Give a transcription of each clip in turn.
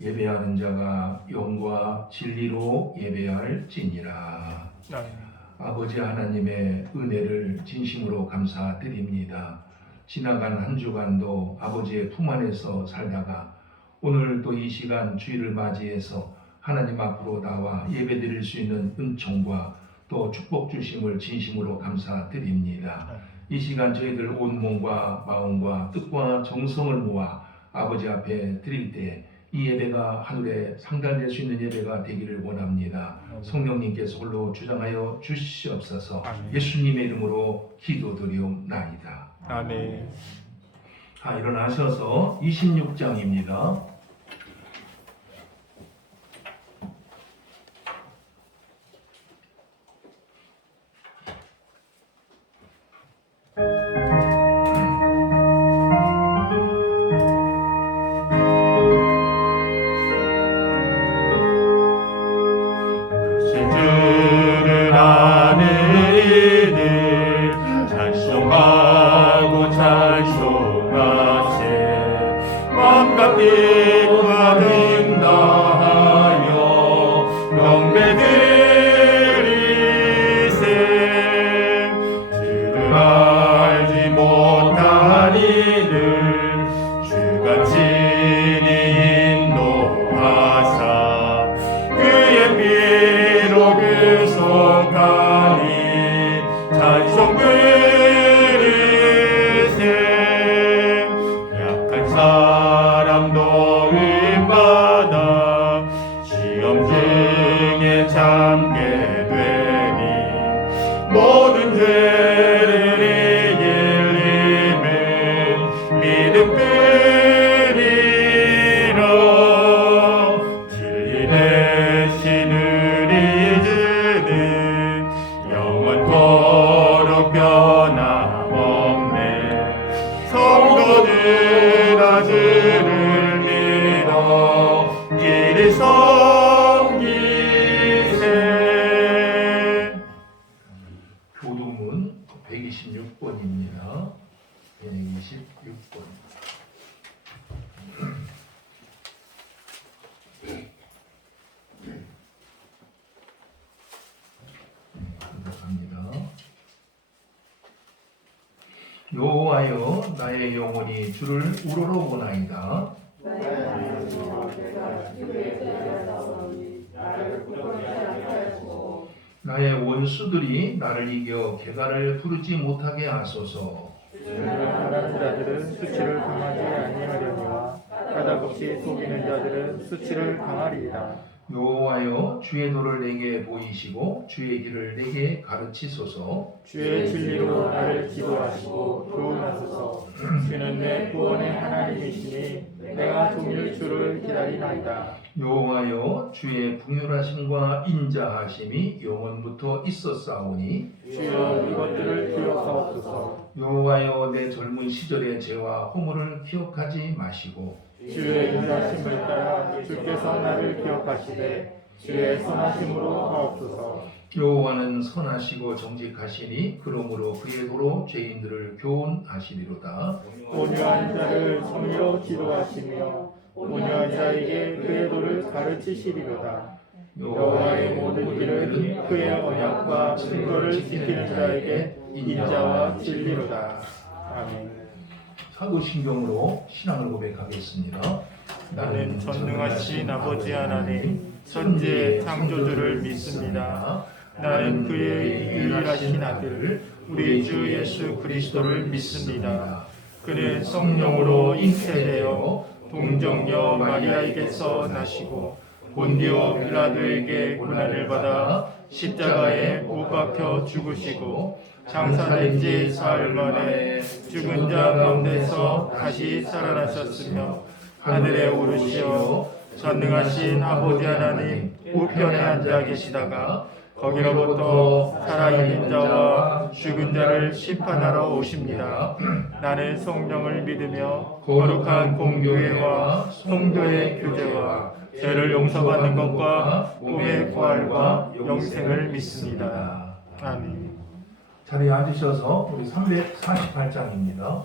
예배하는 자가 영과 진리로 예배할지니라. 아버지 하나님의 은혜를 진심으로 감사드립니다. 지나간 한 주간도 아버지의 품 안에서 살다가 오늘 또 이 시간 주일을 맞이해서 하나님 앞으로 나와 예배드릴 수 있는 은총과 또 축복 주심을 진심으로 감사드립니다. 이 시간 저희들 온몸과 마음과 뜻과 정성을 모아 아버지 앞에 드릴 때 이 예배가 하늘에 상달될 수 있는 예배가 되기를 원합니다. 성령님께서 홀로 주장하여 주시옵소서. 예수님의 이름으로 기도드리옵나이다. 아멘. 일어나셔서 26장입니다. 주를 아는 이들 찬송하고 찬송하세. 맘과 빛과 능다하여 경배드리세. 주를 알지 못한 이들 주가 친히 인도하사 그의 피로 구속하니 찬송 부르세. 약한 사람도 위임받아 시험 중에 참게 되니 모든 죄를 이길 힘은 믿음 뿐이라. 진리 되시는 이주는 영원토록 변함없네. 성도들아 주를 믿어 길이 섬기세. 교도문 126번입니다. 126번. 감사합니다. 여호와여 나의 영혼이 주를 우러러보나이다. 나의 원수들이 나를 이겨 개가를 부르지 못하게 하소서. 가난한 자들은 수치를 당하지 아니하려니와 까닭없이 속이는 자들은 수치를 당하리이다. 여호와여 주의 도를 내게 보이시고 주의 길을 내게 가르치소서. 주의 진리로 나를 지도하시고 도우소서. 주는 내 구원의 하나님이시니 내가 종일 주를 기다리나이다. 여호와여 주의 풍요하심과 인자하심이 영원부터 있었사오니 주여 이것들을 기억하옵소서. 여호와여 내 젊은 시절의 죄와 허물을 기억하지 마시고 주의 인자하심을 따라 주께서 나를 기억하시되 주의 선하심으로 하옵소서. 여호와는 선하시고 정직하시니 그러므로 그의 도로 죄인들을 교훈하시리로다. 온유한 자를 정의로 지도하시며 온유한 자에게 그의 도를 가르치시리로다. 여호와의 모든 길은 그의 언약과 증거를 지키는 자에게 인자와 진리로다. 아멘. 사도신경으로 신앙을 고백하겠습니다. 나는 전능하신 아버지 하나님 천지의 창조주를 믿습니다. 나는 그의 유일하신 아들 우리 주 예수 그리스도를 믿습니다. 그는 성령으로 잉태되어 동정녀 마리아에게서 나시고 본디오 빌라도에게 고난을 받아 십자가에 못 박혀 죽으시고 장사된 지 사흘 만에 죽은 자 가운데서 다시 살아나셨으며 하늘에 오르시어 전능하신 아버지 하나님 우편에 앉아 계시다가 거기로부터 살아있는 자와 죽은 자를 심판하러 오십니다. 나는 성령을 믿으며 거룩한 공교회와 성도의 교제와 죄를 용서받는 것과 몸의 부활과 영생을 믿습니다. 아멘. 자리에 앉으셔서 우리 348장입니다.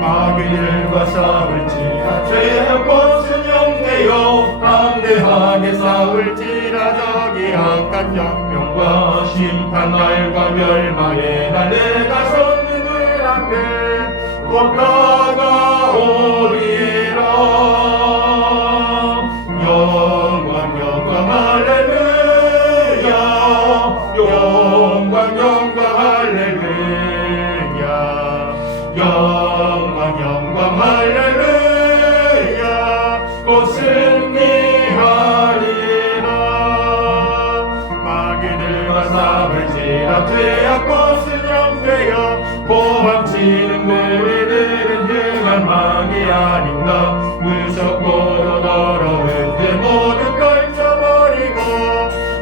마귀들과 싸울지라 죄악과 순영되어 담대하게 싸울지라 저기 악한 역병과 심판날과 멸망의 날 내가 선 늘 앞에 곧 다가오리라. 영광 영광 할렐루야 영광 영광 할렐루야 영광 영광 할렐루야 곧 승리하리라. 마귀들과 싸울지라 죄악과 순영되어 고함치는 무리들은 흉한 마귀 아닌가. 무섭고도 더러운 죄 모두 걸쳐버리고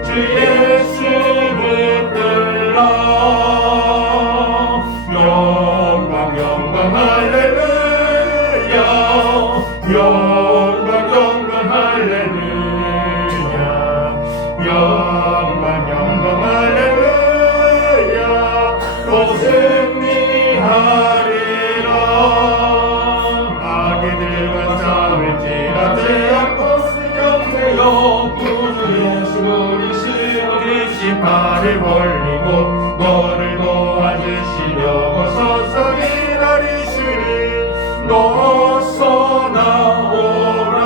주 예수 붙들라. 영광 영광 할렐루야 영광 영광 할렐루야 영광 영광 할렐루야 곧 승리하리라. 마귀들과 싸울지라 죄악과 순영되어 구주 예수 그리스도 대신 팔을 벌리고 너를 도와주시려고 서서 기다리시니 너서 나오라.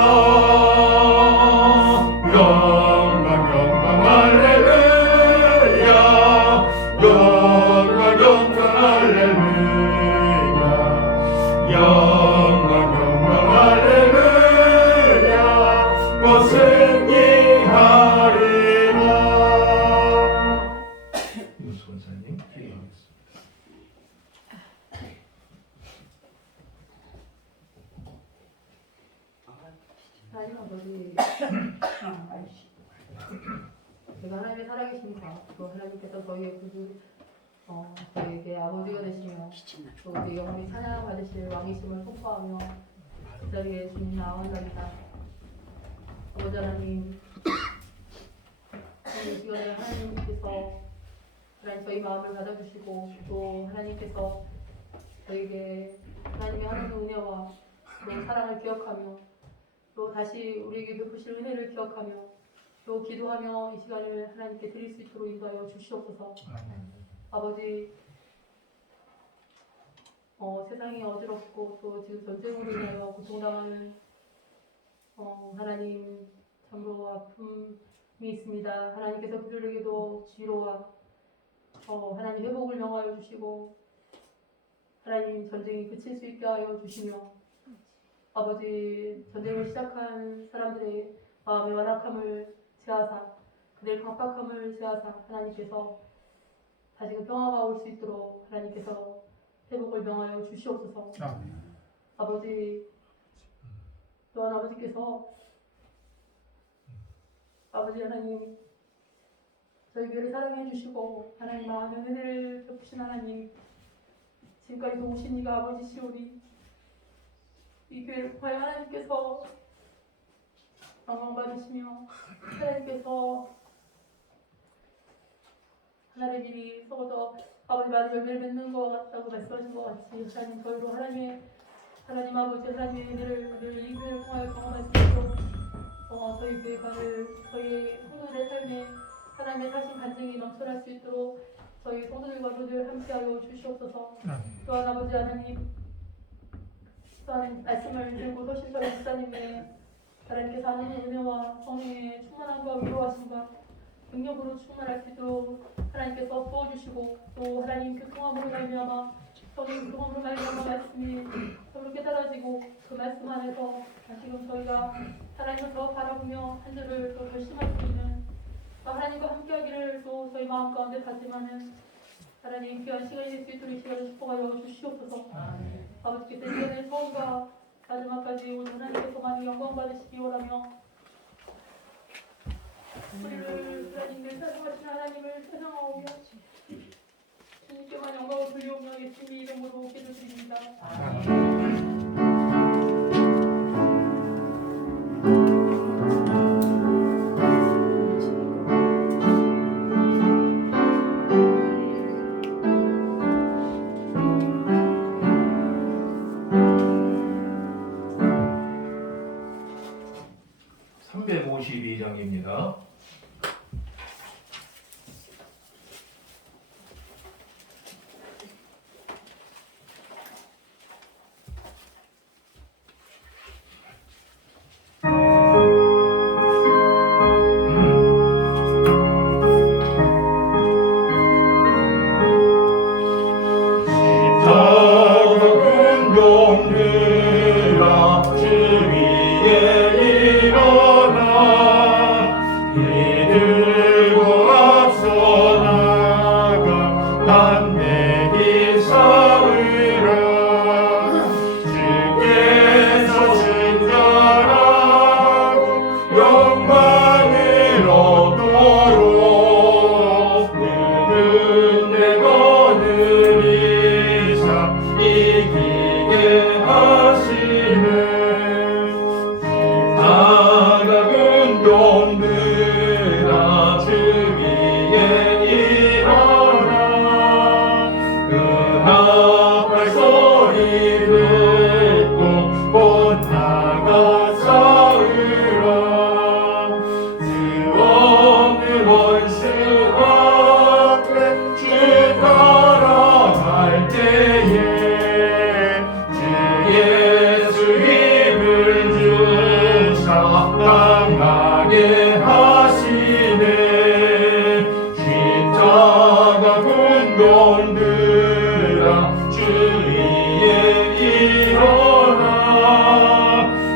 영광 영광 할렐루야 영광 영광 할렐루야 영광 영광 할렐루야 곧 승리하리라. 윤수 권사님 기도하겠습니다. 하나님 아버지, 제가 하나님의 살아계심과 또 하나님께서 저희의 구주, 저희에게 아버지가 되시며 또 우리 영혼이 찬양 받으실 왕이심을 선포하며 이 자리에 주님 나아온답니다. 아버지 하나님, 오늘 시간에 하나님께서 하나님 저희 마음을 받아주시고 또 하나님께서 저에게 하나님의 하나님의 은혜와 또 사랑을 기억하며 또 다시 우리에게 베푸실 은혜를 기억하며 또 기도하며 이 시간을 하나님께 드릴 수 있도록 인도하여 주시옵소서. 아버지, 세상이 어지럽고 또 지금 전쟁으로 인하여 고통당하는 하나님 참으로 아픔이 있습니다. 하나님께서 그들에게도 지혜와 하나님 회복을 명하여 주시고 하나님 전쟁이 그칠 수 있게 하여 주시며 아버지 전쟁을 시작한 사람들의 마음의 완악함을 제하사 그들의 각박함을 제하사 하나님께서 다시금 평화가 올 수 있도록 하나님께서 회복을 명하여 주시옵소서. 아버지 또한 아버지께서 아버지 하나님 저희 교회를 사랑해 주시고 하나님 마음의 은혜를 베푸신 하나님 지금까지 도우신 이가 아버지시오니 이 교회를 통하여 하나님께서 영광 받으시며 하나님께서 하나님의 일이 썩어져 아버지 많은 열매를 맺는 것 같다고 말씀하신 것 같이 하나님 저희로 하나님 아버지 하나님의 은혜를 늘 이 교회를 통하여 경험할 수 있도록 저희 교회가 늘 저희 성도들의 삶에 하나님의 사신 간증이 넘쳐날 수 있도록 저희 성도들과 늘 함께하여 주시옵소서. 또한 아버지 하나님 또한 말씀을 들고 서신 저희 목사님의 하나님께서 하나님의 은혜와 성령의 충만함과 위로하심과 능력으로 충만할 수 있도록 하나님께서 부어주시고 또 하나님 교통함으로 말미암아 성령 교통함으로 말미암아 말씀이 서로 깨달아지고 그 말씀 안에서 다시금 저희가 하나님을 더 바라보며 한 주를 더 결심할 수 있는 하나님과 함께하기를 또 저희 마음 가운데 다짐하는 하나님 귀한 시간이 될 수 있도록 이 시간을 축복하여 주시옵소서. 아버지께서 이 시간을 처음과 마지막까지 오늘 하나님께서 많이 영광 받으시기 원하며 우리를 하나님을 사랑하신 하나님을 찬양하오며 주님께만 영광을 돌려오며 예수님의 이름으로 기도드립니다. 26장입니다. 작은 용들아 주 위에 일어나 이들고 앞서 나가 담대히 싸우라 주께서 친절하고 영광을 얻도록 그는 내 거느리사 이기게 하시네 사각은 용들아 주 위에 일어나 그 나팔 소리 듣고 곧 나가 싸우라 수 없는 원수 앞에 주 따라갈 때에 주 예수 힘을 주사 강하게 하시네 십자가 군병들아 주 위에 일어나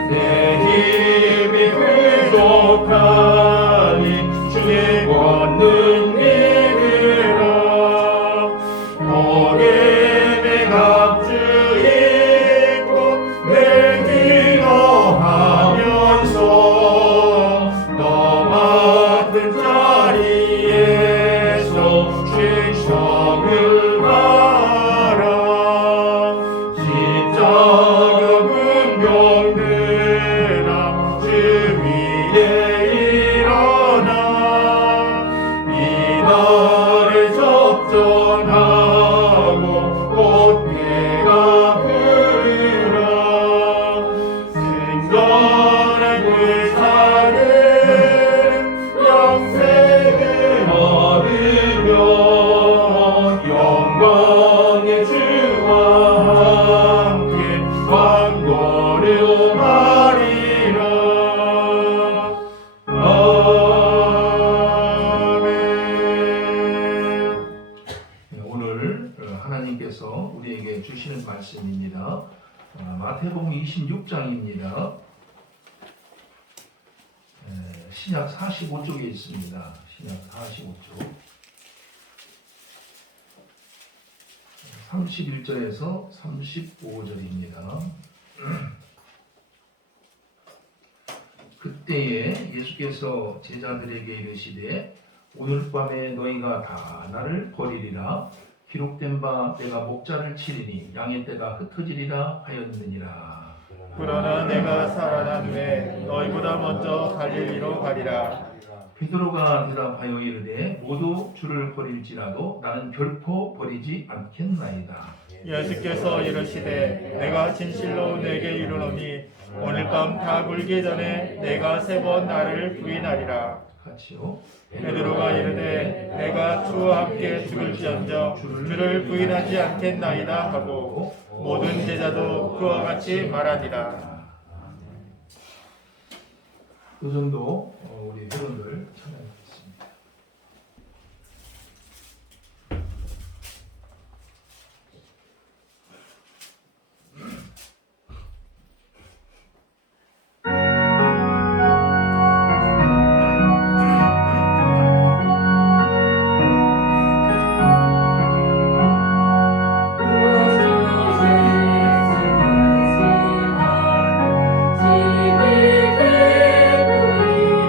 내 힘이 부족하니 주의 권능 믿으라 목에 내 갑주 입고 내 기도하면서 너 맡은 자리에서 칭찬을 받아라 십자가 군병들아 주 위에 일어나 이날을 접전하고 꽃게가 부르라 승전의 불사는 영생을 얻으며 영광의 주와 함께 왕걸음하리라 아멘. 네, 오늘 하나님께서 우리에게 주시는 말씀입니다. 마태복음 26장입니다. 신약 45쪽에 있습니다. 신약 45쪽 31절에서 35절입니다. 그때에 예수께서 제자들에게 이르시되 오늘 밤에 너희가 다 나를 버리리라 기록된 바 내가 목자를 치리니 양의 떼가 흩어지리라 하였느니라. 그러나 내가 살아난 후에 너희보다 먼저 갈릴리로 가리라. 베드로가 대답하여 이르되 모두 주를 버릴지라도 나는 결코 버리지 않겠나이다. 예수께서 이르시되 내가 진실로 내게 이르노니 오늘 밤 다 굴기 전에 내가 3번 나를 부인하리라. 같이요. 베드로가 이르되 내가 주와 함께 죽을지언정 주를 부인하지 않겠나이다 하고 모든 제자도 그와 같이 말하니라. 그 정도 우리 회원들 찬양하겠습니다. 집이 되고 이를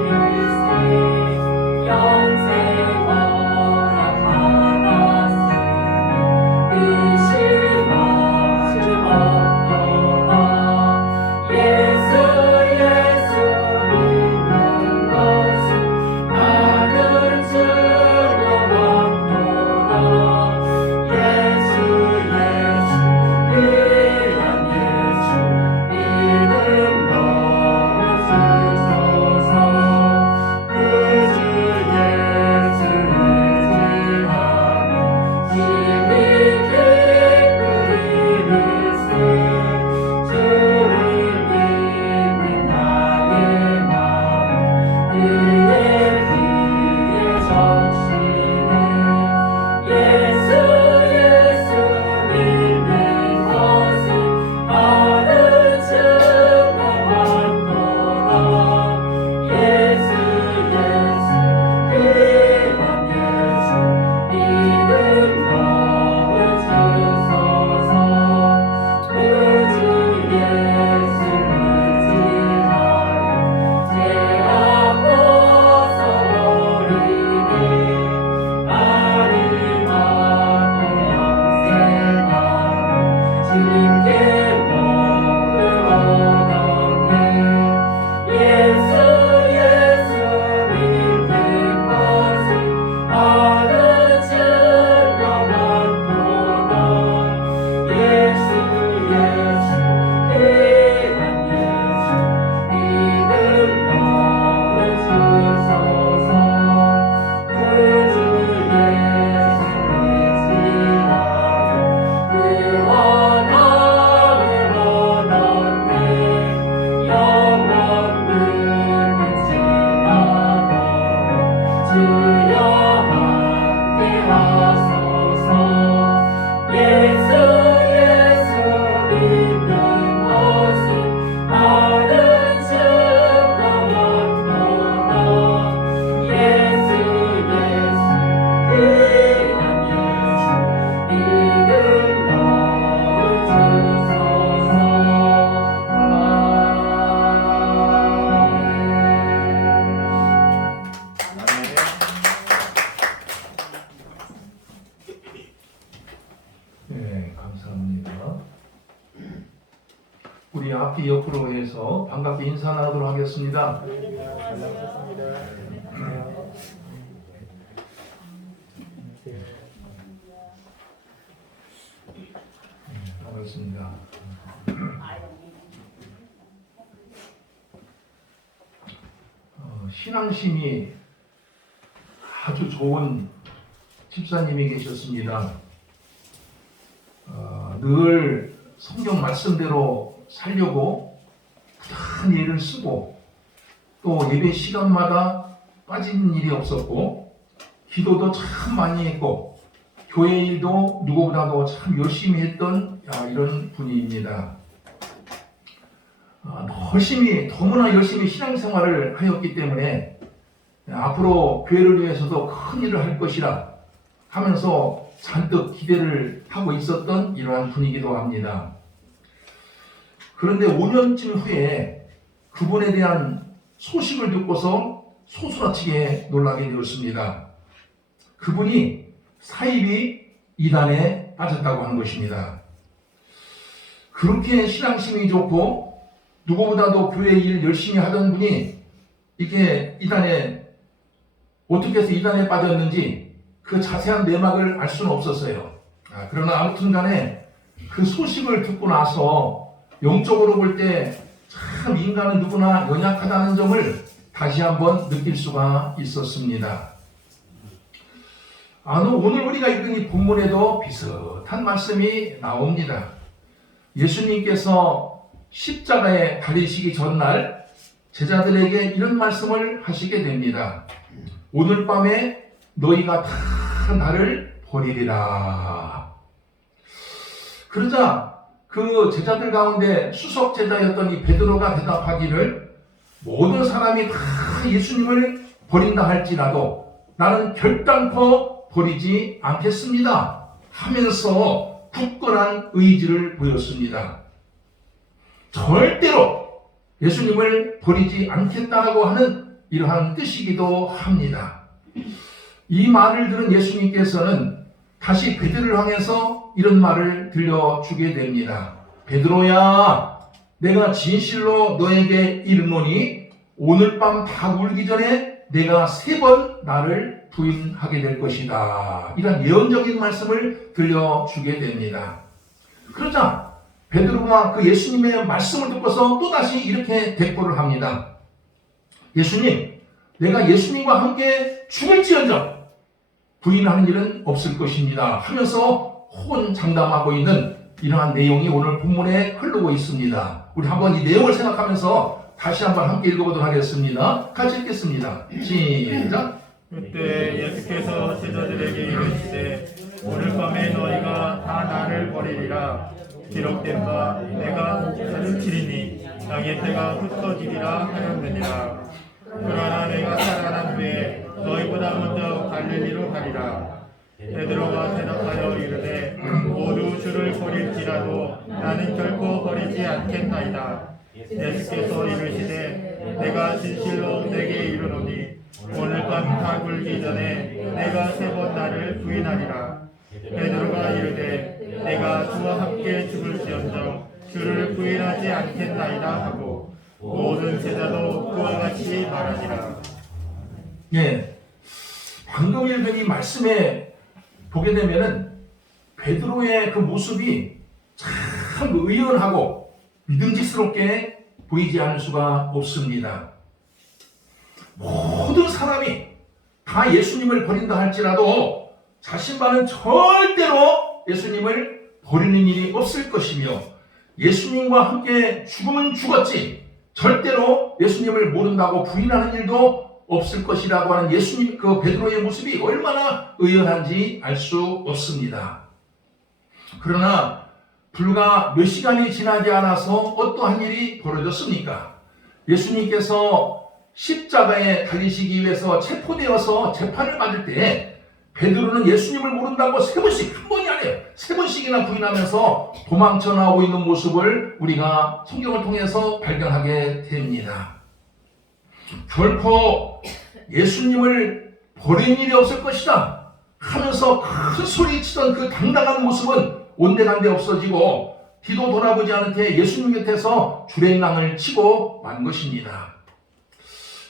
네, 감사합니다. 우리 앞뒤 옆으로 해서 반갑게 인사 나누도록 하겠습니다. 반갑습니다. 신앙심이 아주 좋은 집사님이 계셨습니다. 늘 성경 말씀대로 살려고 부단히 애를 쓰고 또 예배 시간마다 빠진 일이 없었고 기도도 참 많이 했고 교회 일도 누구보다도 참 열심히 했던 이런 분입니다. 너무나 열심히 신앙생활을 하였기 때문에 앞으로 교회를 위해서도 큰 일을 할 것이라 하면서 잔뜩 기대를 하고 있었던 이러한 분이기도 합니다. 그런데 5년쯤 후에 그분에 대한 소식을 듣고서 소스라치게 놀라게 되었습니다. 그분이 사이비 이단에 빠졌다고 하는 것입니다. 그렇게 신앙심이 좋고 누구보다도 교회 일 열심히 하던 분이 이게 어떻게 해서 이단에 빠졌는지 그 자세한 내막을 알 수는 없었어요. 그러나 아무튼 간에 그 소식을 듣고 나서 영적으로 볼 때 참 인간은 누구나 연약하다는 점을 다시 한번 느낄 수가 있었습니다. 오늘 우리가 읽은 이 본문에도 비슷한 말씀이 나옵니다. 예수님께서 십자가에 달리시기 전날 제자들에게 이런 말씀을 하시게 됩니다. 오늘 밤에 너희가 다 나를 버리리라. 그러자 그 제자들 가운데 수석 제자였던 이 베드로가 대답하기를 모든 사람이 다 예수님을 버린다 할지라도 나는 결단코 버리지 않겠습니다 하면서 굳건한 의지를 보였습니다. 절대로 예수님을 버리지 않겠다고 하는 이러한 뜻이기도 합니다. 이 말을 들은 예수님께서는 다시 베드로를 향해서 이런 말을 들려주게 됩니다. 베드로야, 내가 진실로 너에게 이르노니 오늘 밤 닭 울기 전에 내가 3번 나를 부인하게 될 것이다. 이런 예언적인 말씀을 들려주게 됩니다. 그러자 베드로가 그 예수님의 말씀을 듣고서 또다시 이렇게 대꾸를 합니다. 예수님, 내가 예수님과 함께 죽을지언정 부인하는 일은 없을 것입니다 하면서 호언장담하고 있는 이러한 내용이 오늘 본문에 흐르고 있습니다. 우리 한번 이 내용을 생각하면서 다시 한번 함께 읽어보도록 하겠습니다. 같이 읽겠습니다. 시작. 그때 예수께서 제자들에게 이르시되 오늘 밤에 너희가 다 나를 버리리라. 기록된 바 내가 목자를 치리니 양의 떼가 흩어지리라 하였느니라. 그러나 내가 살아난 후에 너희보다 먼저 갈릴리로 가리라. 베드로가 대답하여 이르되 모두 주를 버릴지라도 나는 결코 버리지 않겠나이다. 예수께서 이르시되 내가 진실로 내게 이르노니 오늘 밤 닭 울기 전에 내가 3번 나를 부인하리라. 베드로가 이르되 내가 주와 함께 죽을지언정 주를 부인하지 않겠나이다 하고 모든 제자도 그와 같이 말하니라. 예, 방금 읽은 이 말씀에 보게 되면은 베드로의 그 모습이 참 의연하고 믿음직스럽게 보이지 않을 수가 없습니다. 모든 사람이 다 예수님을 버린다 할지라도 자신만은 절대로 예수님을 버리는 일이 없을 것이며 예수님과 함께 죽으면 죽었지 절대로 예수님을 모른다고 부인하는 일도 없을 것이라고 하는 예수님 그 베드로의 모습이 얼마나 의연한지 알 수 없습니다. 그러나 불과 몇 시간이 지나지 않아서 어떠한 일이 벌어졌습니까? 예수님께서 십자가에 달리시기 위해서 체포되어서 재판을 받을 때 베드로는 예수님을 모른다고 세 번씩, 한 번이 아니에요. 세 번씩이나 부인하면서 도망쳐 나오고 있는 모습을 우리가 성경을 통해서 발견하게 됩니다. 결코 예수님을 버린 일이 없을 것이다 하면서 큰 소리치던 그 당당한 모습은 온데간데 없어지고 뒤도 돌아보지 않은 채 예수님 곁에서 주랭랑을 치고 만 것입니다.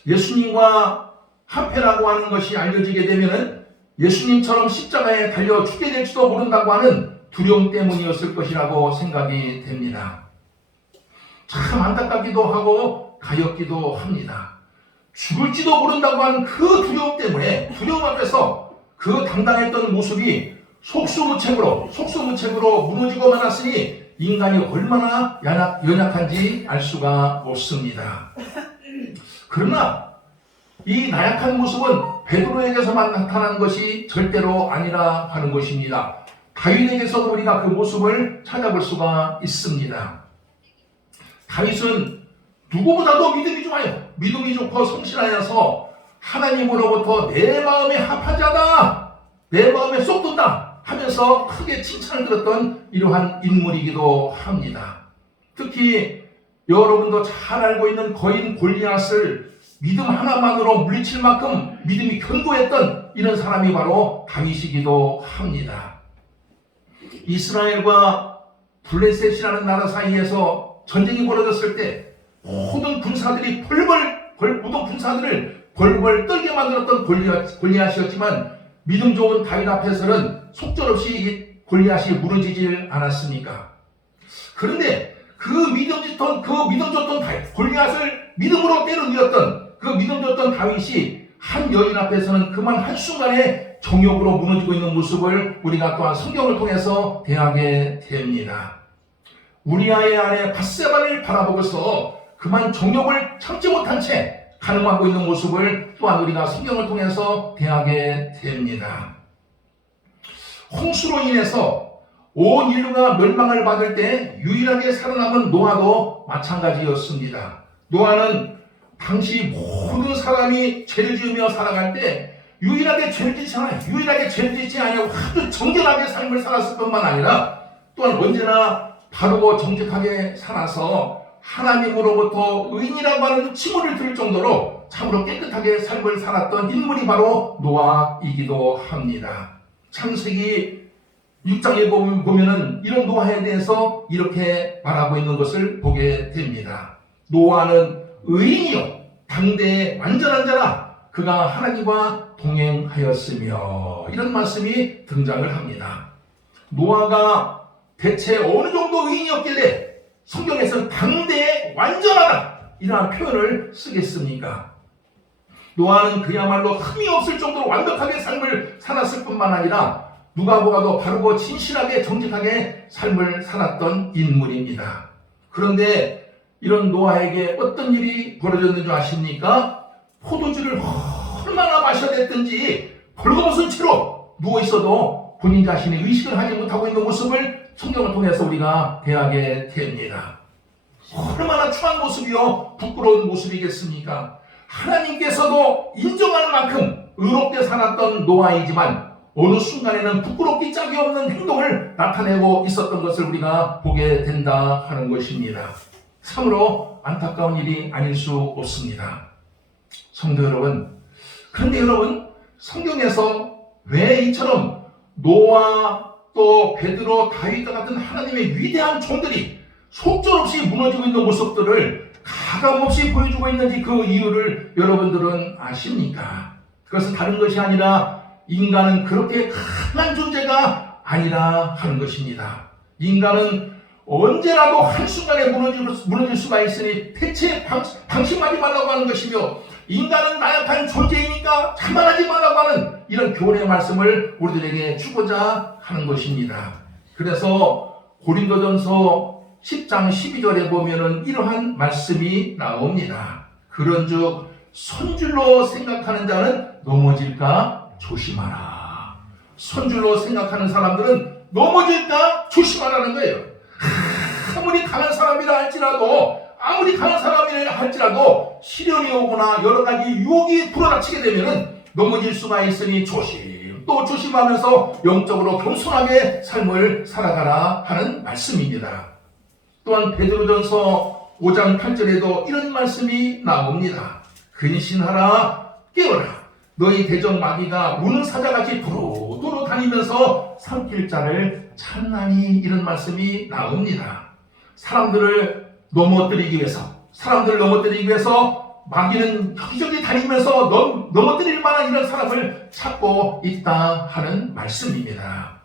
예수님과 합해라고 하는 것이 알려지게 되면 예수님처럼 십자가에 달려 죽게 될지도 모른다고 하는 두려움 때문이었을 것이라고 생각이 됩니다. 참 안타깝기도 하고 가엾기도 합니다. 죽을지도 모른다고 하는 그 두려움 때문에 두려움 앞에서 그 당당했던 모습이 속수무책으로 무너지고 말았으니 인간이 얼마나 연약한지 알 수가 없습니다. 그러나 이 나약한 모습은 베드로에게서만 나타난 것이 절대로 아니라 하는 것입니다. 다윗에게서도 우리가 그 모습을 찾아볼 수가 있습니다. 다윗은 누구보다도 믿음이 좋아요. 믿음이 좋고 성실하여서 하나님으로부터 내 마음에 합하지 않아, 내 마음에 쏙 든다 하면서 크게 칭찬을 들었던 이러한 인물이기도 합니다. 특히 여러분도 잘 알고 있는 거인 골리앗을 믿음 하나만으로 물리칠 만큼 믿음이 견고했던 이런 사람이 바로 다윗이기도 합니다. 이스라엘과 블레셋이라는 나라 사이에서 전쟁이 벌어졌을 때 모든 군사들이 모든 군사들을 벌벌 떨게 만들었던 골리앗이었지만 믿음 좋은 다윗 앞에서는 속절없이 이 골리앗이 무너지질 않았습니까? 그런데 그 믿음 좋던 다윗, 골리앗을 믿음으로 때려누렸던 그 믿음 좋던 다윗이 한 여인 앞에서는 그만 한순간에 정욕으로 무너지고 있는 모습을 우리가 또한 성경을 통해서 대하게 됩니다. 우리아의 아내 밧세바를 바라보고서 그만 정욕을 참지 못한 채 가늠하고 있는 모습을 또한 우리가 성경을 통해서 대하게 됩니다. 홍수로 인해서 온 인류가 멸망을 받을 때 유일하게 살아남은 노아도 마찬가지였습니다. 노아는 당시 모든 사람이 죄를 지으며 살아갈 때 유일하게 죄를 짓지 않냐고 아주 정결하게 삶을 살았을 뿐만 아니라 또한 언제나 바르고 정직하게 살아서 하나님으로부터 의인이라고 하는 칭호를 들을 정도로 참으로 깨끗하게 삶을 살았던 인물이 바로 노아이기도 합니다. 창세기 6장에 보면은 이런 노아에 대해서 이렇게 말하고 있는 것을 보게 됩니다. 노아는 의인이요 당대의 완전한 자라 그가 하나님과 동행하였으며 이런 말씀이 등장을 합니다. 노아가 대체 어느 정도 의인이었길래 성경에서는 당대의 완전하다 이러한 표현을 쓰겠습니까? 노아는 그야말로 흠이 없을 정도로 완벽하게 삶을 살았을 뿐만 아니라 누가 보아도 바르고 진실하게 정직하게 삶을 살았던 인물입니다. 그런데 이런 노아에게 어떤 일이 벌어졌는 줄 아십니까? 포도주를 얼마나 마셔야 됐든지 벌거벗은 채로 누워있어도 본인 자신이 의식을 하지 못하고 있는 모습을 성경을 통해서 우리가 대하게 됩니다. 얼마나 추한 모습이요 부끄러운 모습이겠습니까? 하나님께서도 인정할 만큼 의롭게 살았던 노아이지만 어느 순간에는 부끄럽기 짝이 없는 행동을 나타내고 있었던 것을 우리가 보게 된다 하는 것입니다. 참으로 안타까운 일이 아닐 수 없습니다. 성도 여러분, 그런데 여러분 성경에서 왜 이처럼 노아 또 베드로, 다윗 같은 하나님의 위대한 종들이 속절없이 무너지고 있는 모습들을 가감없이 보여주고 있는지 그 이유를 여러분들은 아십니까? 그것은 다른 것이 아니라 인간은 그렇게 강한 존재가 아니라 하는 것입니다. 인간은 언제라도 한순간에 무너질 수가 있으니 대체 방심하지 말라고 하는 것이며, 인간은 나약한 존재이니까 자만하지 말라고 하는 이런 교훈의 말씀을 우리들에게 주고자 하는 것입니다. 그래서 고린도전서 10장 12절에 보면은 이러한 말씀이 나옵니다. 그런즉 손줄로 생각하는 자는 넘어질까 조심하라. 손줄로 생각하는 사람들은 넘어질까 조심하라는 거예요. 아무리 강한 사람이라 할지라도 시련이 오거나 여러 가지 유혹이 불어닥치게 되면은 넘어질 수가 있으니 또 조심하면서 영적으로 겸손하게 삶을 살아가라 하는 말씀입니다. 또한 베드로전서 5장 8절에도 이런 말씀이 나옵니다. 근신하라, 깨어라. 너희 대적 마귀가 우는 사자같이 도로도로 다니면서 삼킬 자를 찾나니, 이런 말씀이 나옵니다. 사람들을 넘어뜨리기 위해서 마귀는 여기저기 다니면서 넘어뜨릴 만한 이런 사람을 찾고 있다 하는 말씀입니다.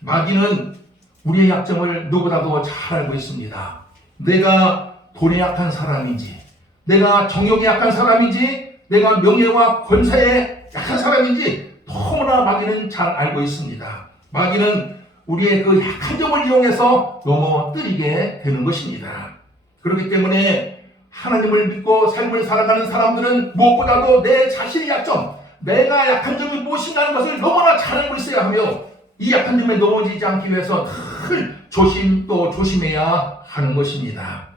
마귀는 우리의 약점을 누구보다도 잘 알고 있습니다. 내가 돈에 약한 사람인지, 내가 정욕에 약한 사람인지, 내가 명예와 권세에 약한 사람인지 너무나 마귀는 잘 알고 있습니다. 마귀는 우리의 그 약한 점을 이용해서 넘어뜨리게 되는 것입니다. 그렇기 때문에 하나님을 믿고 삶을 살아가는 사람들은 무엇보다도 내 자신의 약점, 내가 약한 점이 무엇인가 하는 것을 너무나 잘 알고 있어야 하며, 이 약한 점에 넘어지지 않기 위해서 늘 조심해야 하는 것입니다.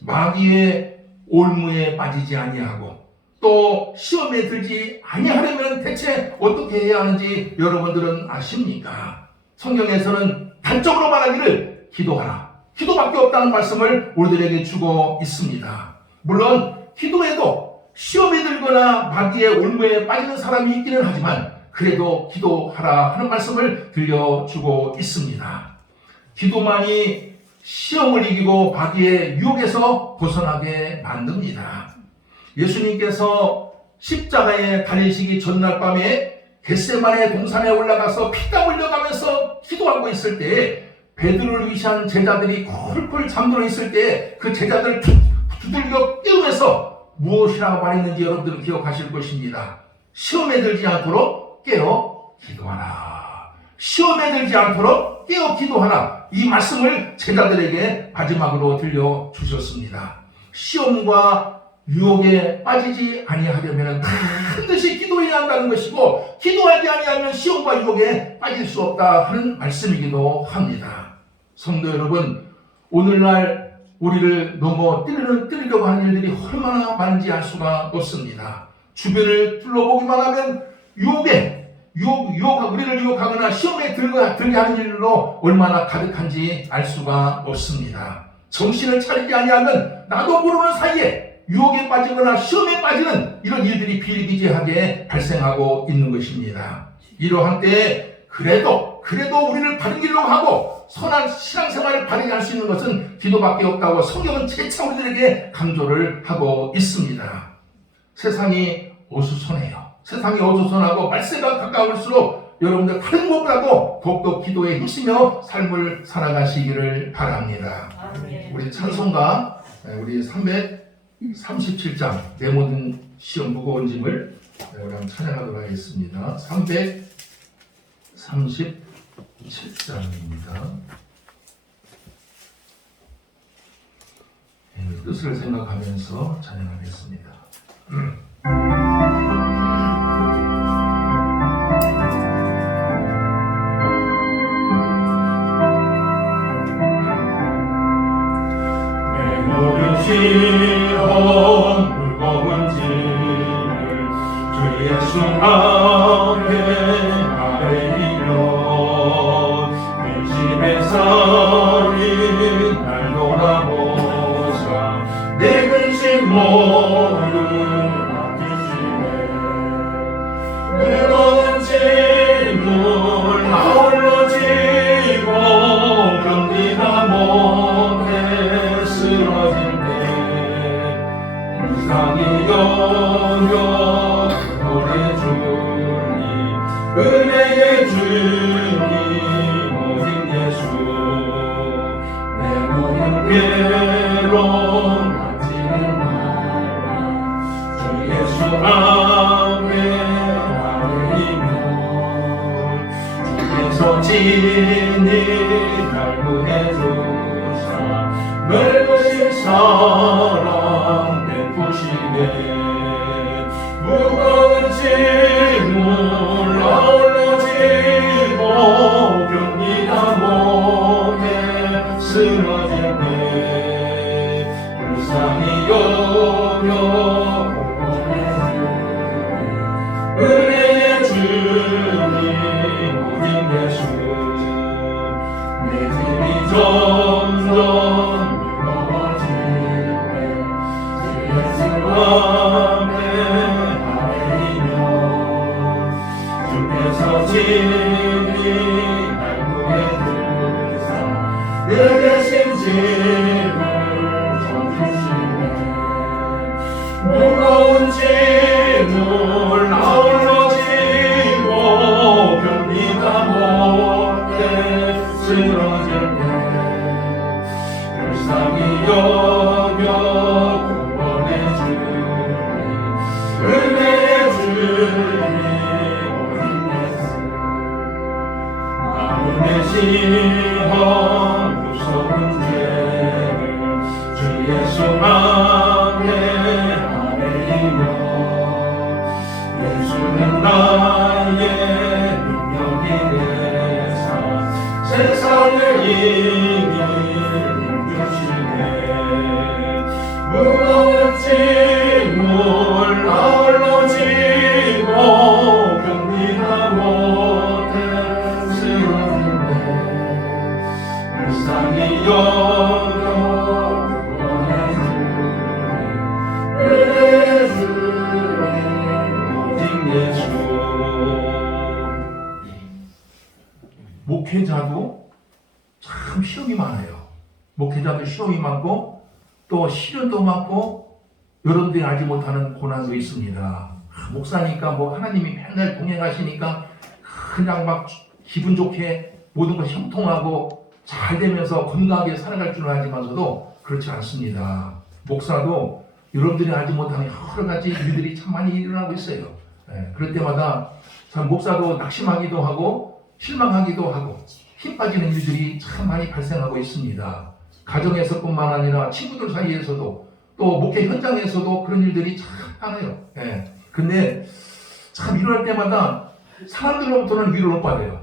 마귀의 올무에 빠지지 아니하고 또 시험에 들지 아니하려면 대체 어떻게 해야 하는지 여러분들은 아십니까? 성경에서는 단적으로 말하기를 기도하라, 기도밖에 없다는 말씀을 우리들에게 주고 있습니다. 물론 기도에도 시험에 들거나 마귀의 올무에 빠지는 사람이 있기는 하지만 그래도 기도하라 하는 말씀을 들려주고 있습니다. 기도만이 시험을 이기고 마귀의 유혹에서 벗어나게 만듭니다. 예수님께서 십자가에 달리시기 전날 밤에 겟세마네 동산에 올라가서 피땀 흘려가면서 기도하고 있을 때 베드로를 위시한 제자들이 쿨쿨 잠들어 있을 때 그 제자들을 두들겨 깨우면서 무엇이라고 말했는지 여러분들은 기억하실 것입니다. 시험에 들지 않도록 깨어 기도하라. 시험에 들지 않도록 깨어 기도하라. 이 말씀을 제자들에게 마지막으로 들려주셨습니다. 시험과 유혹에 빠지지 아니하려면 반드시 기도해야 한다는 것이고, 기도하지 아니하면 시험과 유혹에 빠질 수 없다 하는 말씀이기도 합니다. 성도 여러분, 오늘날 우리를 넘어뜨리려고 하는 일들이 얼마나 많은지 알 수가 없습니다. 주변을 둘러보기만 하면 우리를 유혹하거나 시험에 들게 하는 일로 얼마나 가득한지 알 수가 없습니다. 정신을 차리지 아니하면 나도 모르는 사이에 유혹에 빠지거나 시험에 빠지는 이런 일들이 비일비재하게 발생하고 있는 것입니다. 이러한 때에 그래도 우리를 바른 길로 가고 선한 신앙생활을 바르게 할 수 있는 것은 기도밖에 없다고 성경은 재차 우리들에게 강조를 하고 있습니다. 세상이 어수선해요. 세상이 어수선하고 말세가 가까울수록 여러분들 다른 것보다도 더욱더 기도에 힘쓰며 삶을 살아가시기를 바랍니다. 우리 찬송가 우리 337장 내 모든 시험 무거운 짐을 우리 한번 찬양하도록 하겠습니다. 337장입니다. 뜻을 생각하면서 찬양하겠습니다. 내 모든 시험 무거운 짐을 주 예수 앞에 아뢰리려. 근심에 쌓인 날 돌아보자. 내 근심 모두 맡기시네. 무거운 짐을 아울러 지고 우리 주님 은혜의 주님 오직 예수 내 모든 괴로움 가지는 마라 주 예수 앞에 아뢰이며 주께서 친히 날 구해주사 넓으신 사랑 베푸시네 무거운 짐을 아울러 지고 견디다 못해 쓰러질 때 불쌍히 여겨 은혜의 주님 오직 예수 내 짐이 점점 무거워질 때 주 예수 앞에 아뢰이며 주께서 친히 날 구해주사 내 대신 짐을 져주시네 무거운 짐을 아울러 지고 견디다 못해 쓰러질 때 불쌍히 여겨 구원해 주니 은혜의 주님 오직 예수 마음의 시험 무서운 죄를 주 예수 앞에 아뢰이며 예수는 나의 능력이 되사 세상을 이길 힘주시네 무거운 짐을 아울러 지고 견디다 못해 쓰러질 때 불쌍히 여겨 구원해 주니 예수 목회자도 참 시험이 많아요. 목회자도 시험이 많고 또 시련도 많고 여러분들이 알지 못하는 고난도 있습니다. 목사니까 뭐 하나님이 맨날 동행하시니까 그냥 막 기분 좋게 모든 것이 형통하고 잘 되면서 건강하게 살아갈 줄 알지만서도 그렇지 않습니다. 목사도 여러분들이 알지 못하는 여러 가지 일들이 참 많이 일어나고 있어요. 그럴 때마다 참 목사도 낙심하기도 하고 실망하기도 하고 힘 빠지는 일들이 참 많이 발생하고 있습니다. 가정에서뿐만 아니라 친구들 사이에서도 또 목회 현장에서도 그런 일들이 참 많아요. 근데 참 일어날 때마다 사람들로부터는 위로를 받아요.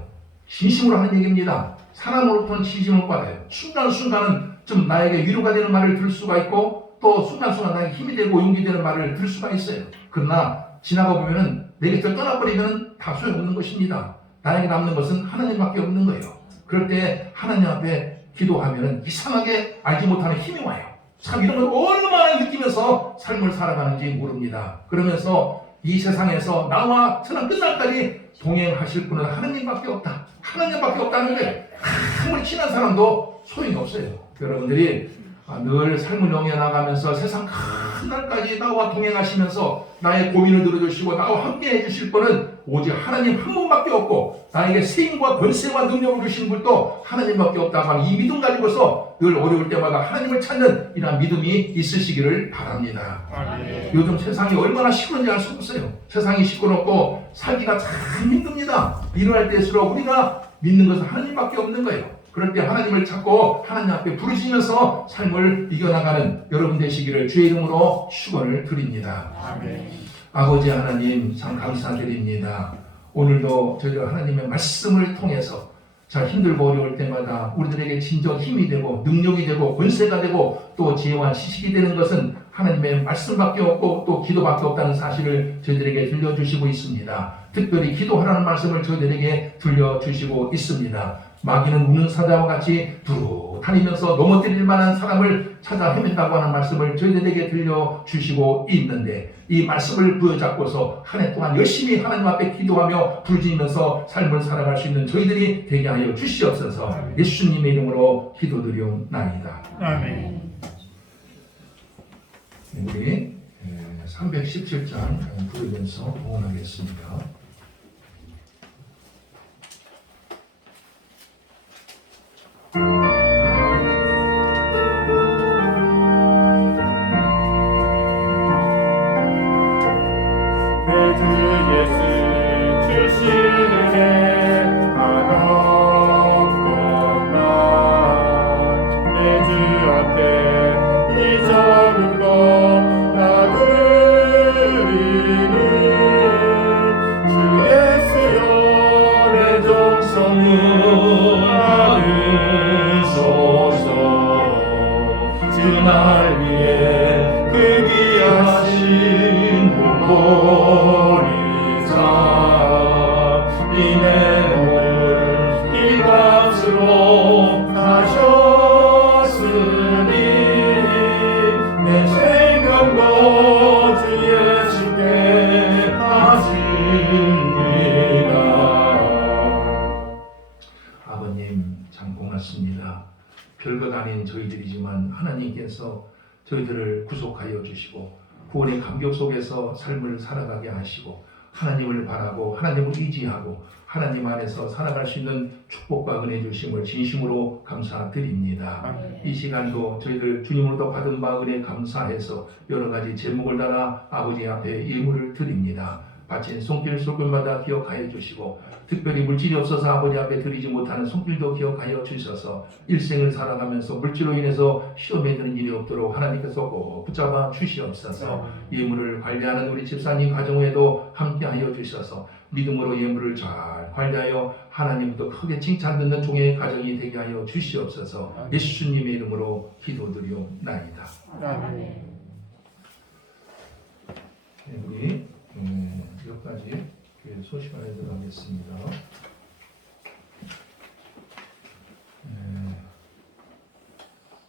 진심으로 하는 얘기입니다. 사람으로부터는 진심을 받아요. 순간순간은 좀 나에게 위로가 되는 말을 들을 수가 있고 또 순간순간 나에게 힘이 되고 용기 되는 말을 들을 수가 있어요. 그러나 지나가 보면은 내 곁을 떠나버리면 다 소용없는 것입니다. 나에게 남는 것은 하나님밖에 없는 거예요. 그럴 때 하나님 앞에 기도하면은 이상하게 알지 못하는 힘이 와요. 참 이런 걸 얼마나 느끼면서 삶을 살아가는지 모릅니다. 그러면서 이 세상에서 나와 세상 끝날까지 동행하실 분은 하나님밖에 없다. 하나님밖에 없다는 게 아무리 친한 사람도 소용이 없어요. 여러분들이 늘 삶을 영위해나가면서 세상 큰 날까지 나와 동행하시면서 나의 고민을 들어주시고 나와 함께 해주실 분은 오직 하나님 한 분밖에 없고 나에게 세임과 권세와 능력을 주신 분도 하나님밖에 없다고 하는 이 믿음 가지고서 늘 어려울 때마다 하나님을 찾는 이런 믿음이 있으시기를 바랍니다. 아멘. 요즘 세상이 얼마나 시끄러운지 알 수 없어요. 세상이 시끄럽고 살기가 참 힘듭니다. 일어날 때일수록 우리가 믿는 것은 하나님밖에 없는 거예요. 그럴 때 하나님을 찾고 하나님 앞에 부르시면서 삶을 이겨나가는 여러분 되시기를 주의 이름으로 축원을 드립니다. 아멘. 아버지 하나님 참 감사드립니다. 오늘도 저희가 하나님의 말씀을 통해서 자 힘들고 어려울 때마다 우리들에게 진정 힘이 되고 능력이 되고 권세가 되고 또 지혜와 지식이 되는 것은 하나님의 말씀밖에 없고 또 기도밖에 없다는 사실을 저희들에게 들려주시고 있습니다. 특별히 기도하라는 말씀을 저희들에게 들려주시고 있습니다. 마귀는 우는 사자와 같이 두루 다니면서 넘어뜨릴 만한 사람을 찾아 헤맨다고 하는 말씀을 저희들에게 들려주시고 있는데 이 말씀을 부여잡고서 한 해 동안 열심히 하나님 앞에 기도하며 부르짖으면서 삶을 살아갈 수 있는 저희들이 되게 하여 주시옵소서. 예수님의 이름으로 기도드리옵나이다. 아멘. 우리 300 117장 부르면서 응원하겠습니다. 내 주 예수 주시는 한없건만 내 주 앞에 이 작은 것 나드리는 주 예수여 내 정성을 받으소서 주날 위해 그 귀하신 보리자 이내 몸을 흰값으로 사셨으니 내 생명도 주 예수께 바칩니다. 아버님 참 고맙습니다. 별것 아닌 저희들이지만 하나님께서 저희들을 구속하여 주시고 구원의 감격 속에서 삶을 살아가게 하시고 하나님을 바라고 하나님을 의지하고 하나님 안에서 살아갈 수 있는 축복과 은혜 주심을 진심으로 감사드립니다. 이 시간도 저희들 주님으로부터 받은 바 은혜 감사해서 여러 가지 제목을 달아 아버지 앞에 예물을 드립니다. 바친 손길 쏠금마다 기억하여 주시고 특별히 물질이 없어서 아버지 앞에 드리지 못하는 손길도 기억하여 주셔서 일생을 살아가면서 물질로 인해서 시험에 드는 일이 없도록 하나님께서 꼭 붙잡아 주시옵소서. 예물을 관리하는 우리 집사님 가정에도 함께하여 주셔서 믿음으로 예물을 잘 관리하여 하나님부터 크게 칭찬 듣는 종의 가정이 되게 하여 주시옵소서. 예수님의 이름으로 기도드리옵나이다. 아멘. 네, 우리 몇 가지 소식안에 들어가겠습니다.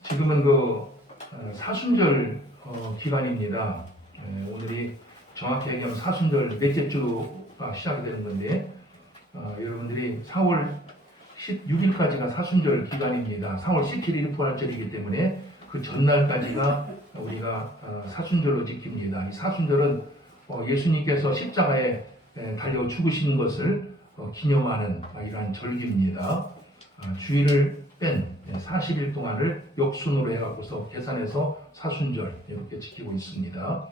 지금은 그 사순절 기간입니다. 오늘이 정확히 얘기하면 사순절 넷째 주가 시작이 되는 건데 여러분들이 4월 16일까지가 사순절 기간입니다. 4월 17일이 부활절이기 때문에 그 전날까지가 우리가 사순절로 지킵니다. 이 사순절은 예수님께서 십자가에 달려 죽으신 것을 기념하는 이러한 절기입니다. 주일을 뺀 40일 동안을 역순으로 해갖고서 계산해서 사순절 이렇게 지키고 있습니다.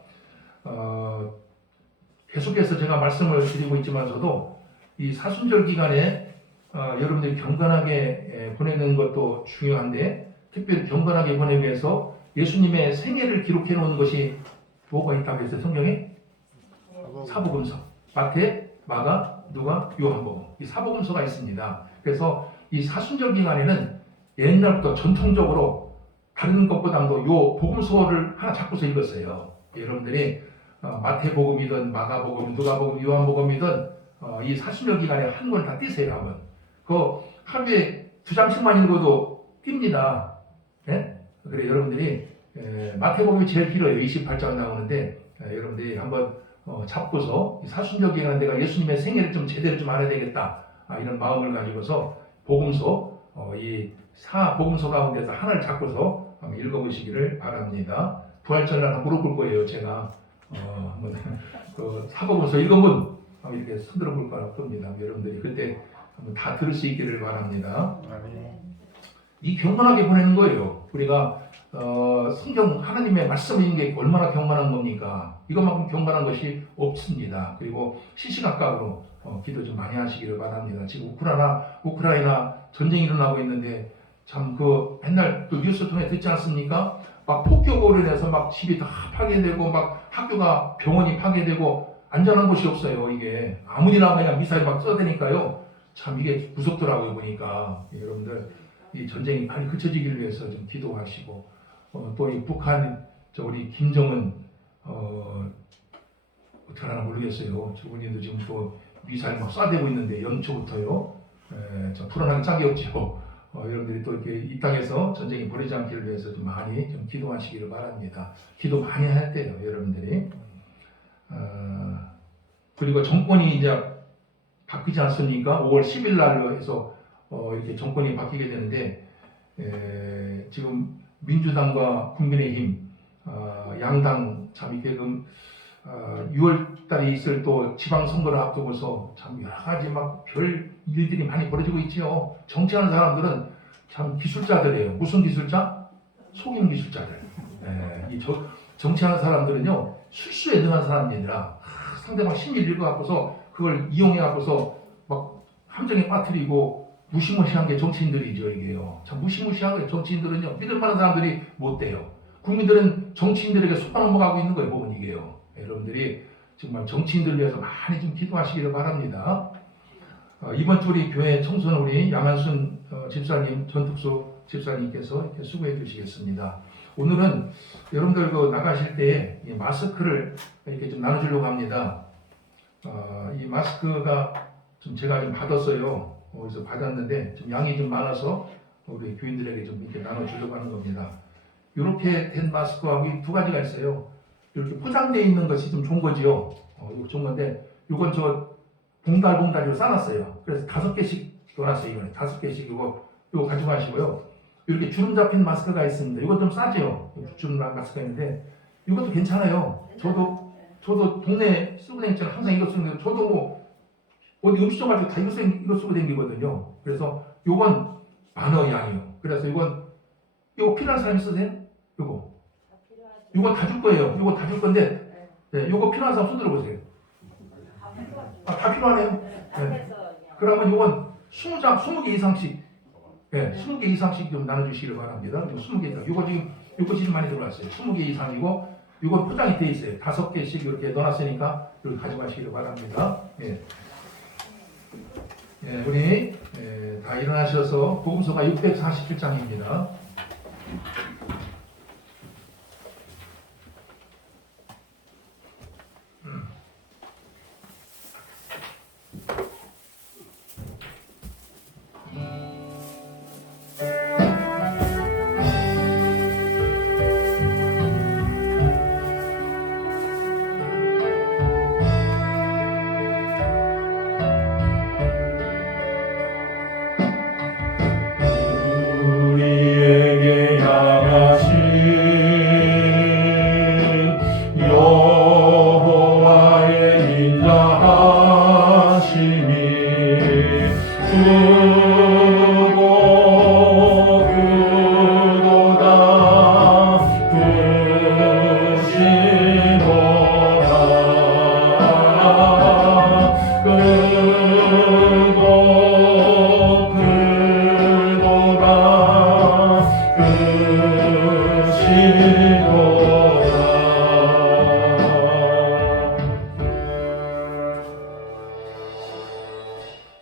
계속해서 제가 말씀을 드리고 있지만서도 이 사순절 기간에 여러분들이 경건하게 보내는 것도 중요한데 특별히 경건하게 보내기 위해서 예수님의 생애를 기록해 놓은 것이 뭐가 있다고 했어요? 성경에? 사복음서. 마태, 마가, 누가, 요한복음. 이 사복음서가 있습니다. 그래서 이 사순절 기간에는 옛날부터 전통적으로 다른 것보다도 요 복음서를 하나 잡고서 읽었어요. 여러분들이 마태복음이든 마가복음, 누가복음, 요한복음이든 이 사순절 기간에 한 권 다 띄세요. 한번. 그 하루에 2장씩만 읽어도 띱니다. 예? 그래 여러분들이 마태복음이 제일 길어요. 28장 나오는데 여러분들이 한번 잡고서 사순절 기간에 내가 예수님의 생애를 좀 제대로 좀 알아야 되겠다. 이런 마음을 가지고서 복음서 이 복음서 가운데서 하나를 잡고서 한번 읽어보시기를 바랍니다. 부활절날 물어볼 거예요. 제가 한번 그 사복음서 읽으면 이렇게 손들어 볼 겁니다. 여러분들이 그때 한번 다 들을 수 있기를 바랍니다. 이 경건하게 보내는 거예요. 우리가 성경 하나님의 말씀을 읽는 게 얼마나 경건한 겁니까? 이것만큼 경건한 것이 없습니다. 그리고 시시각각으로 기도 좀 많이 하시기를 바랍니다. 지금 우크라이나 전쟁이 일어나고 있는데 참 그 맨날 또 뉴스 통해 듣지 않습니까? 막 폭격으로 인해서 막 집이 다 파괴되고 막 학교가 병원이 파괴되고 안전한 곳이 없어요. 이게 아무리나 그냥 미사일 막 쏘대니까요. 참 이게 무섭더라고요. 보니까 여러분들 이 전쟁이 빨리 그쳐지기를 위해서 좀 기도하시고 또 이 북한 우리 김정은 어떻게 하나 모르겠어요. 저분이도 지금 또 미사일 막 쏴대고 있는데 연초부터요. 좀 불안하게 짝이 없죠. 여러분들이 또 이렇게 이 땅에서 전쟁이 벌어지지 않기를 위해서 좀 많이 좀 기도하시기를 바랍니다. 기도 많이 할 때요, 여러분들이. 그리고 정권이 이제 바뀌지 않습니까? 5월 10일 날로 해서 이렇게 정권이 바뀌게 되는데 지금 민주당과 국민의힘 양당 참 이렇게 6월 달에 있을 또 지방선거를 앞두고서 참 여러 가지 막 별 일들이 많이 벌어지고 있죠. 정치하는 사람들은 참 기술자들이에요. 무슨 기술자? 속임 기술자들. 정치하는 사람들은요, 술수에 능한 사람이 아니라 상대방 심리를 읽어갖고서 그걸 이용해갖고서 막 함정에 빠뜨리고 무시무시한 게 정치인들이죠, 이게요. 참 무시무시한 거예요. 정치인들은요, 믿을 만한 사람들이 못 돼요. 국민들은 정치인들에게 속아 넘어가고 있는 거예요, 보면 이게요. 여러분들이 정말 정치인들을 위해서 많이 좀 기도하시기를 바랍니다. 이번 주 우리 교회 청소는 우리 양한순 집사님, 전특수 집사님께서 이렇게 수고해 주시겠습니다. 오늘은 여러분들 나가실 때 이 마스크를 이렇게 좀 나눠주려고 합니다. 이 마스크가 좀 제가 좀 받았어요. 어디서 받았는데 좀 양이 좀 많아서 우리 교인들에게 좀 이렇게 나눠주려고 하는 겁니다. 이렇게 된 마스크하고 두 가지가 있어요. 이렇게 포장되어 있는 것이 좀 좋은 거지요. 이거 좋은 건데, 이건 저 봉달봉달로 싸놨어요. 그래서 5개씩 넣어놨어요. 이번에 5개씩 이거 가져가시고요. 이렇게 주름 잡힌 마스크가 있습니다. 이건 좀 싸죠. 주름 잡힌 마스크가 있는데 이것도 괜찮아요. 저도 동네 쓰고 다니잖아. 항상 이거 쓰는데 저도 뭐 어디 음식점 갈 때 다 이거 쓰고 다니거든요. 그래서 이건 10,000원 양이요. 그래서 이거 필요한 사람 있으세요? 이건 다 줄 거예요. 이거 다 줄 건데, 네, 이거 필요한 사람 손 들어보세요. 다 필요하네요. 네. 그러면 이건 20개 이상씩, 네, 20개 이상씩 좀 나눠주시길 바랍니다. 20개 이상. 이거 지금 많이 들어왔어요. 20개 이상이고, 이건 포장이 돼 있어요. 5개씩 이렇게 넣어놨으니까 이렇게 가져가시길 바랍니다. 네. 네, 우리 다 일어나셔서 복음서가 647장입니다. 우리에게 향하신 여호와의 인자하심이 크고 크도다 크시도다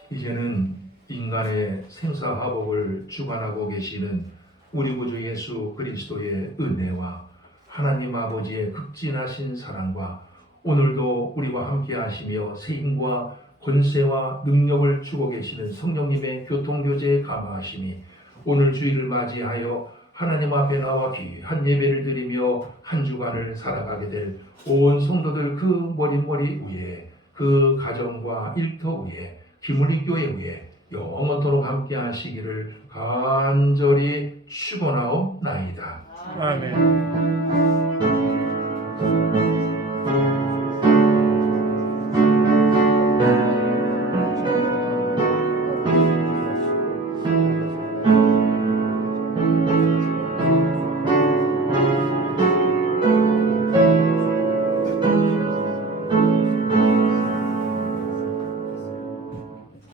이제는 인간의 생사화복을 주관하고 계시는 우리 구주 예수 그리스도의 은혜와 하나님 아버지의 극진하신 사랑과 오늘도 우리와 함께 하시며 세임과 권세와 능력을 주고 계시는 성령님의 교통교제에 감화하심이 오늘 주일을 맞이하여 하나님 앞에 나와 귀한 예배를 드리며 한 주간을 살아가게 될 온 성도들 그 머리 위에, 그 가정과 일터 위에, 기물리 교회 위에 영원토록 함께 하시기를 간절히 축원하옵나이다. 아멘.